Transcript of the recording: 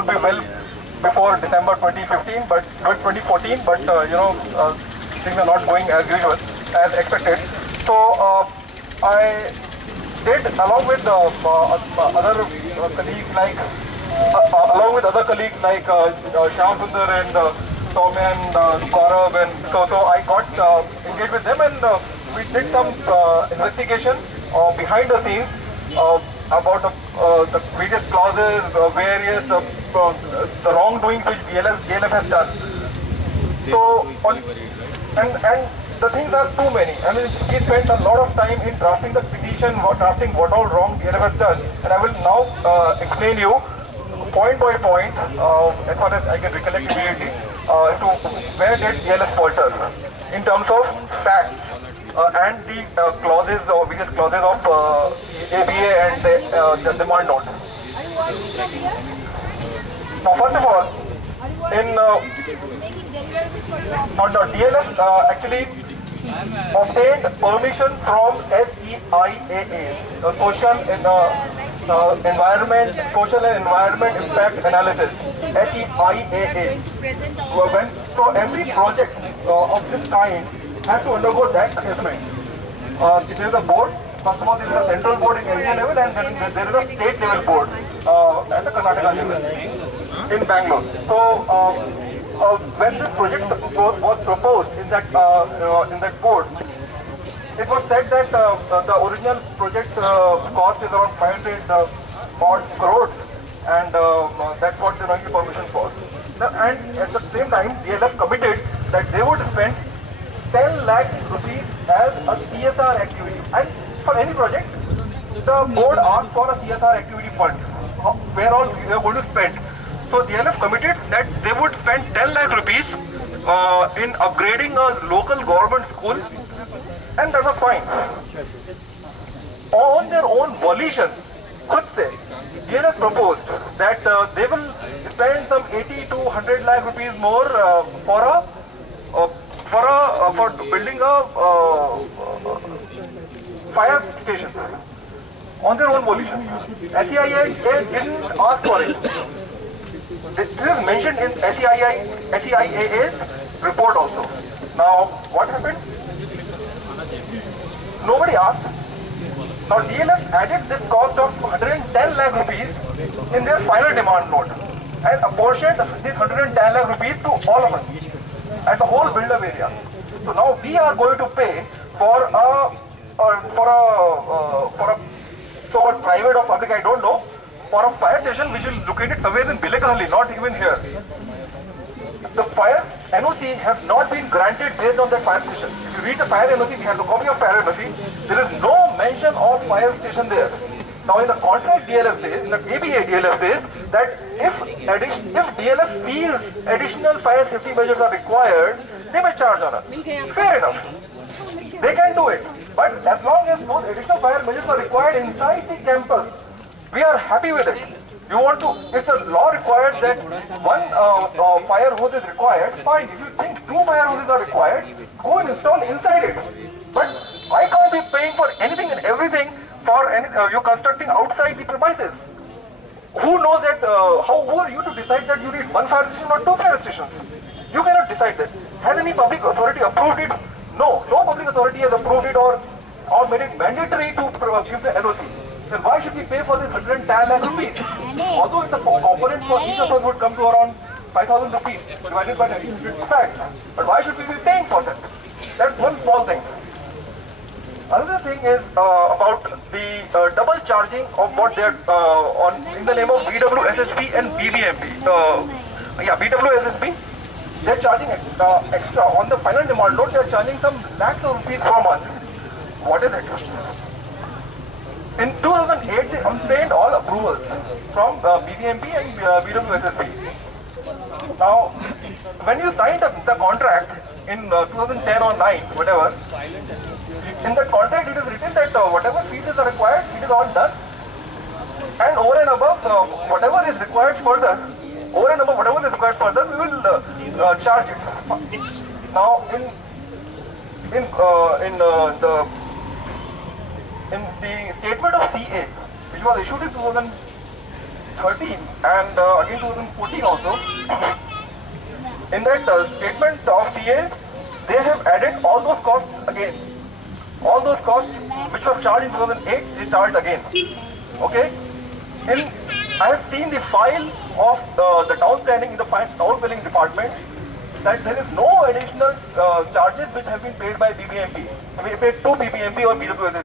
would be well before December 2015, but 2014. But things are not going as usual, as expected. So I did, along with other colleagues like Shyam Sundar and Soumya and Gaurav, and so I got engaged with them, and we did some investigation behind the scenes about the various clauses, various the wrongdoings which DLF has done. So and the things are too many. I mean, we spent a lot of time in drafting the petition, drafting what all wrong DLF has done, and I will now explain you point by point, as far as I can recollect immediately, as to where did DLF falter in terms of facts and the clauses or various clauses of ABA and the demand note. Now, first of all, DLF actually obtained permission from SEIAA, the Social and Environment Impact Analysis, SEIAA. So every project of this kind has to undergo that assessment. There is a board. First of all, there is a central board in India level, and then there is a state level board at the Karnataka level in Bangalore. So when this project was proposed in that board, it was said that the original project cost is around 500 odd crores, and that's what they wanted permission for. And at the same time, DLF committed that they would spend 10 lakh rupees as a CSR activity. And for any project, the board asked for a CSR activity fund, where all we are going to spend. So DLF committed that they would spend 10 lakh rupees in upgrading a local government school, and that was fine. On their own volition, could say, DLF proposed that they will spend some 80 to 100 lakh rupees more for building a fire station on their own volition. SEIA didn't ask for it. This is mentioned in SEIA's report also. Now, what happened? Nobody asked. Now, DLF added this cost of 110 lakh rupees in their final demand note and apportioned this 110 lakh rupees to all of us at the whole build-up area. So now we are going to pay for a so-called private or public, I don't know, for a fire station which is located somewhere in Bilekahali, not even here. The fire NOC has not been granted based on that fire station. If you read the fire NOC, we have the copy of fire NOC, there is no mention of fire station there. Now in the contract DLF says, in the ABA DLF says that if DLF feels additional fire safety measures are required, they may charge on us. Fair enough. They can do it. But as long as those additional fire measures are required inside the campus, we are happy with it. You want to, if the law requires that one fire hose is required, fine. If you think 2 fire hoses are required, go and install inside it. But I can't be paying for anything and everything for you're constructing outside the premises. Who knows that, who are you to decide that you need 1 fire station or 2 fire stations? You cannot decide that. Has any public authority approved it? No public authority has approved it or made it mandatory to give the NOC. Then why should we pay for this 110 lakh rupees? Although if the component for each of us would come to around 5,000 rupees divided by 900 facts. But why should we be paying for that? That's one small thing. Another thing is about the double charging of what they're in the name of BWSSB and BBMP. BWSSB, they're charging extra. On the final demand note, they're charging some lakhs of rupees per month. What is it? In 2008, they obtained all approvals from BBMP and BWSSB. Now, when you signed up the contract in 2010 or 9, whatever, in that contract it is written that whatever fees are required, it is all done. And over and above whatever is required further, we will charge it. Now, in the statement of CA, which was issued in 2010, 2013 and again 2014 also. In that statement of CA, they have added all those costs again. All those costs which were charged in 2008, they charged again. Okay? I have seen the file of the town planning in the town planning department that there is no additional charges which have been paid by BBMP, paid to BBMP or BWSS.